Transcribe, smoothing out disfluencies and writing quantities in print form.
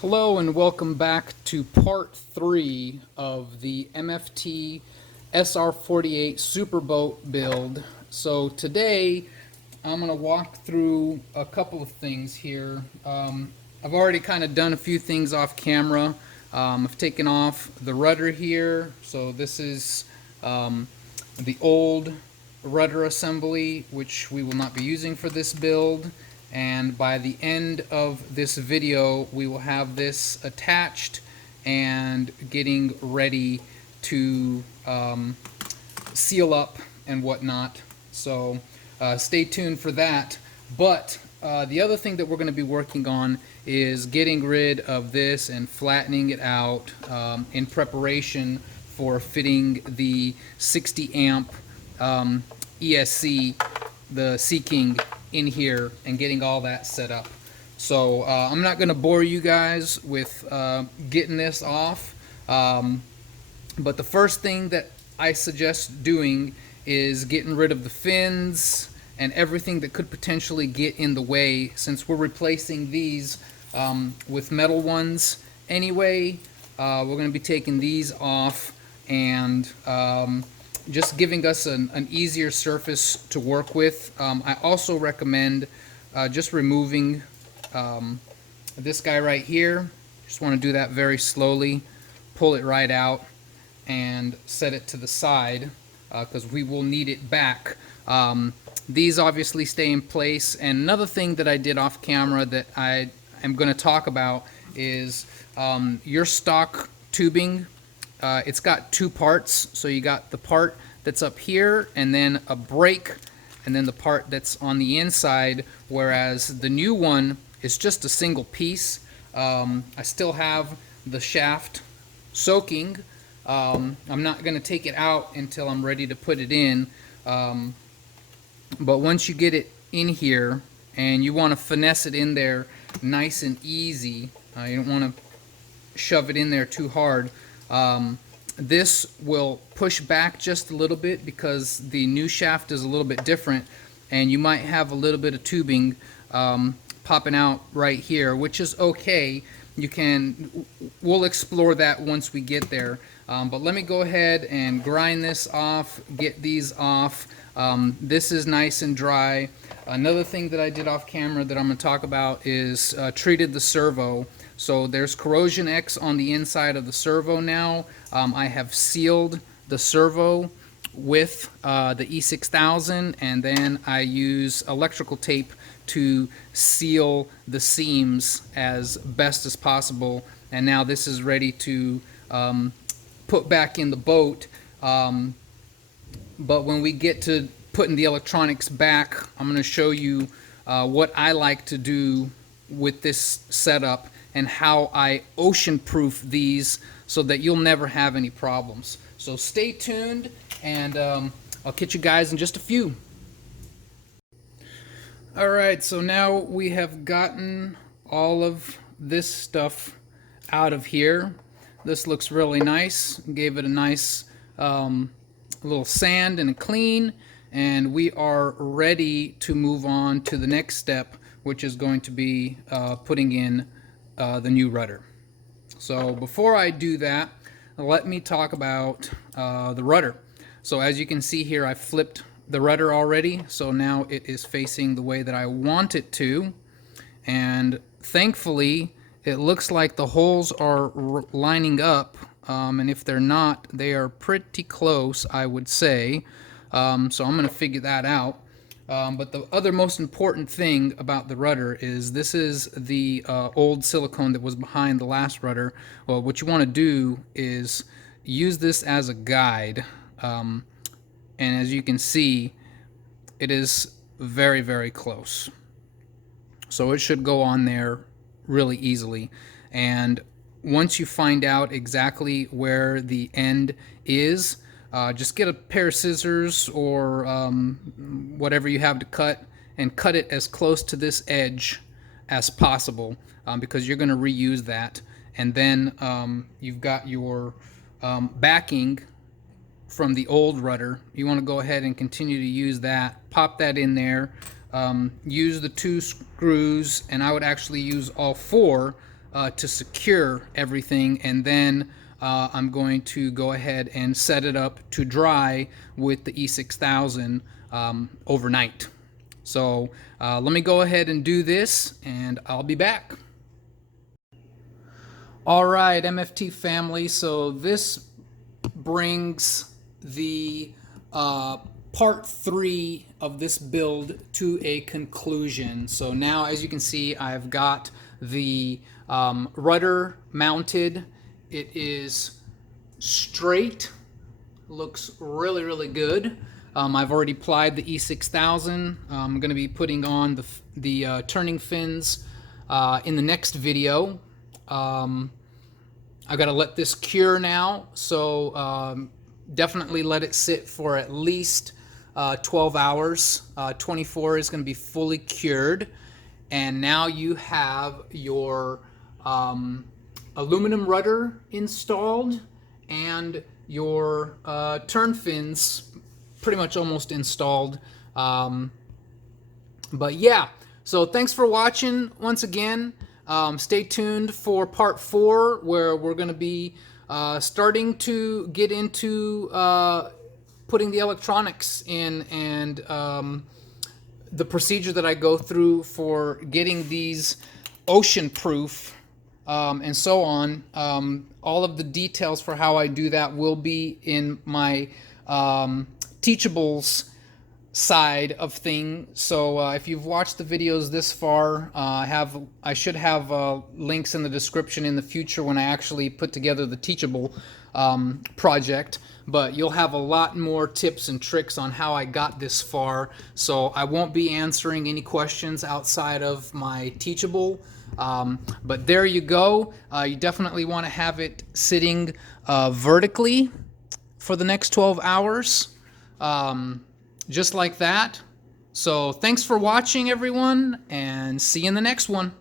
Hello and welcome back to part 3 of the MFT SR48 Superboat build. So today I'm going to walk through a couple of things here. I've already kind of done a few things off camera. I've taken off the rudder here. So this is the old rudder assembly, which we will not be using for this build. And by the end of this video we will have this attached and getting ready to seal up and whatnot. So stay tuned for that. But the other thing that we're going to be working on is getting rid of this and flattening it out in preparation for fitting the 60 amp ESC, the Sea King, in here and getting all that set up. So I'm not going to bore you guys with getting this off, but the first thing that I suggest doing is getting rid of the fins and everything that could potentially get in the way, since we're replacing these with metal ones anyway. We're going to be taking these off and just giving us an easier surface to work with. I also recommend just removing this guy right here. Just want to do that very slowly, pull it right out and set it to the side because we will need it back. These obviously stay in place, and another thing that I did off camera that I am going to talk about is your stock tubing. It's got two parts, so you got the part that's up here and then a break, and then the part that's on the inside, whereas the new one is just a single piece. I still have the shaft soaking. I'm not going to take it out until I'm ready to put it in, but once you get it in here and you want to finesse it in there nice and easy, you don't want to shove it in there too hard. This will push back just a little bit because the new shaft is a little bit different, and you might have a little bit of tubing popping out right here, which is okay. We'll explore that once we get there. But let me go ahead and grind this off, get these off. This is nice and dry. Another thing that I did off camera that I'm going to talk about is treated the servo. So there's Corrosion X on the inside of the servo now. I have sealed the servo with the E6000, and then I use electrical tape to seal the seams as best as possible. And now this is ready to put back in the boat. But when we get to putting the electronics back, I'm going to show you what I like to do with this setup and how I ocean-proof these so that you'll never have any problems. So stay tuned, and I'll catch you guys in just a few. Alright, so now we have gotten all of this stuff out of here. This looks really nice. Gave it a nice little sand and a clean, and we are ready to move on to the next step, which is going to be putting in the new rudder. So before I do that, let me talk about the rudder. So as you can see here, I flipped the rudder already, so now it is facing the way that I want it to, and thankfully it looks like the holes are lining up, and if they're not, they are pretty close, I would say. So I'm going to figure that out. But the other most important thing about the rudder is this is the old silicone that was behind the last rudder. Well, what you want to do is use this as a guide, and as you can see, it is very, very close. So it should go on there really easily. And once you find out exactly where the end is, just get a pair of scissors or whatever you have to cut, and cut it as close to this edge as possible, because you're going to reuse that. And then you've got your backing from the old rudder. You want to go ahead and continue to use that. Pop that in there. Use the 2 screws, and I would actually use all 4 to secure everything, and then I'm going to go ahead and set it up to dry with the E6000 overnight. So let me go ahead and do this, and I'll be back. All right, MFT family, so this brings the part 3 of this build to a conclusion. So now, as you can see, I've got the rudder mounted. It is straight, looks really, really good. I've already applied the E6000. I'm going to be putting on the turning fins in the next video. I've got to let this cure now, so definitely let it sit for at least 12 hours. 24 is going to be fully cured, and now you have your aluminum rudder installed and your turn fins pretty much almost installed. But yeah, so thanks for watching once again. Stay tuned for part 4, where we're going to be starting to get into putting the electronics in, and the procedure that I go through for getting these ocean proof and so on. All of the details for how I do that will be in my teachables side of thing. So if you've watched the videos this far, I should have links in the description in the future when I actually put together the teachable project. But you'll have a lot more tips and tricks on how I got this far. So I won't be answering any questions outside of my teachable. But there you go. You definitely want to have it sitting vertically for the next 12 hours. Just like that. So thanks for watching, everyone, and see you in the next one.